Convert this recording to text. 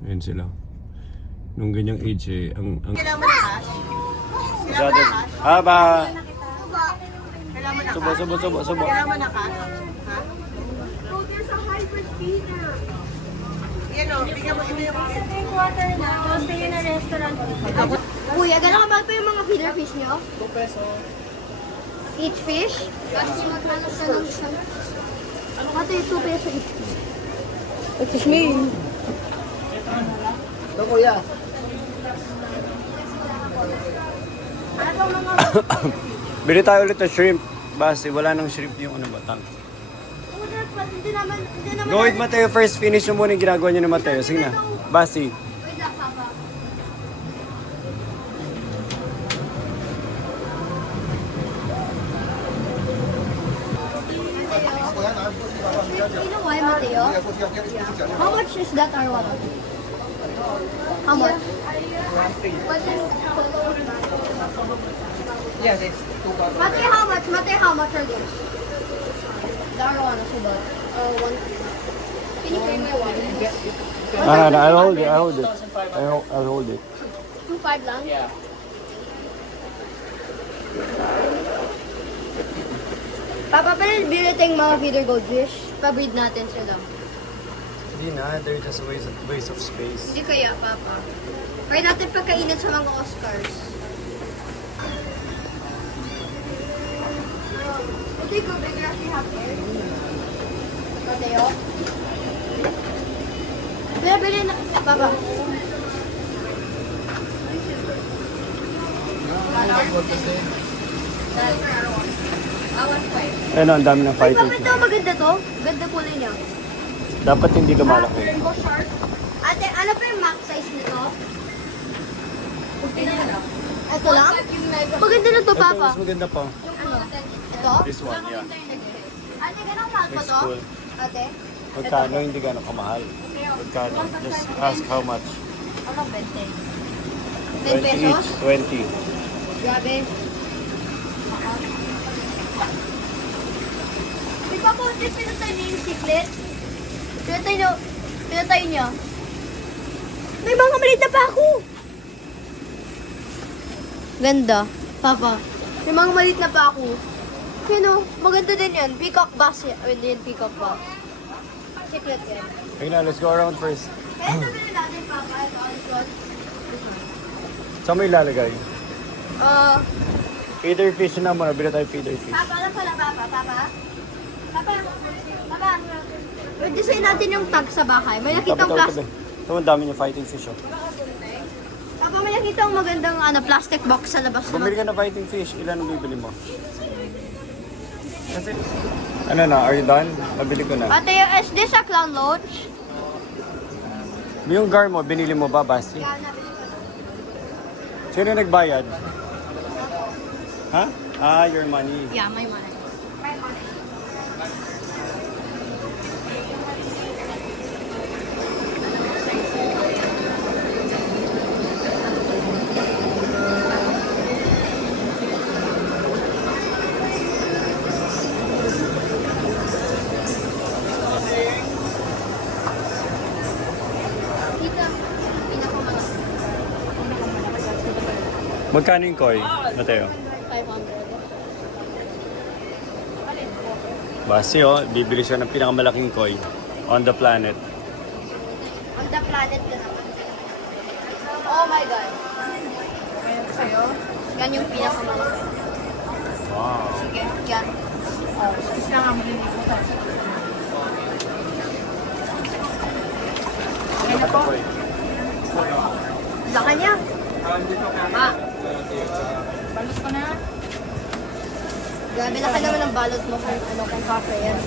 Ayan sila. Nung ganyang age eh, Kailangan mo na cash? Kailangan mo na cash? Haba! Kailangan mo na Subo, cash? subo, subo, subo. Kailangan mo na cash? Ha? Oh, there's a hybrid feeder. Yan o, bigyan mo ito yung... Drink water na. Go stay in a restaurant. Kuya, gano'n kamahal pa yung mga feeder fish nyo? 2 peso. Each fish? Kasi magkano siya ng isang... Ate, 2 peso each fish. Excuse me. Ito kuya. Ano mga... Bili tayo ulit ng shrimp. Basi, wala nang shrimp yung ano ba, tank. Hindi naman... Go with Mateo first. Finish mo muna yung ginagawa niyo ni Mateo. Sige na. Basi. Wait lang, Papa. You know why, Mateo? How much is that or what? How much? Yes, it's 2 Mateo, how much? Mateo, how much are those? The arowana, so that. One. Can you pay my wallet? No, I'll hold it. I'll hold it. I'll hold it. 2.5 lang? Yeah. Papa, pero bili tayong mga feeder goldfish. Pabreed natin sila. Hindi na. They're just waste of space. Hindi kaya, Papa. Kaya natin pagkainat sa mga Oscars. Hindi ko, bigla si Happy. Mateo? Bili na, Papa. Ayun, ang dami ng Ay, fighting bakit fish. daw maganda to? Ganda kulay niya. Dapat hindi lumalaki. Rainbow shark. Ate, ano pa yung max size nito? Ito lang? Maganda na to, Ito, Papa. mas maganda pa. Ano? Ito? This one, yeah. Ate, ganang mahal pa Looks to? cool. Ate? Magkano, hindi gano'ng kamahal. Magkano? Just ask how much. Ano, 20? 10 20 pesos? each. 20. Grabe. Di ba po, pinatay niya yung siklet? Pinatay niya. May mga maliit na pa ako! Ganda. Papa, may mga maliit na pa ako. Sino? Maganda din yan. Peacock bass yan. Ay, hindi yan peacock ba? Siklet yan. Okay na, let's go around first. Kaya ito bilhin natin, Papa. Ito, this one. Saan mo ilalagay? Uh, Feeder fish na muna. Bila tayo feeder fish. Papa, ano pala, Papa? Papa? Papa? Papa? Design natin yung tag sa bahay. May nakitang plastic. Ito, ang dami niya fighting fish. Oh. Papa, may nakitang magandang plastic box sa labas. Bumili ka na fighting fish. Ilan ang bibili mo? Kasi, ano na, are you done? Mabili ko na. Ate, is this a clown lounge? Yung gar mo, binili mo ba, Basti? Yeah, nabili ko na. Sino nagbayad? Ha? Ah, your money. Yeah, my money. My money. Tita, pinakamalaki. Magkano yung koi, Mateo? 500. Basti, oh. Bibili siya ng pinakamalaking koi on the planet. On the planet ka naman. Oh my God. Sa'yo? Yan yung pinakamalaki. Wow. Sige, yan. Isa nga mo din dito. Ano po? Laka niya. Ma. Balot ko na. Grabe, laki naman ang balot mo kung ano kung cafe yan.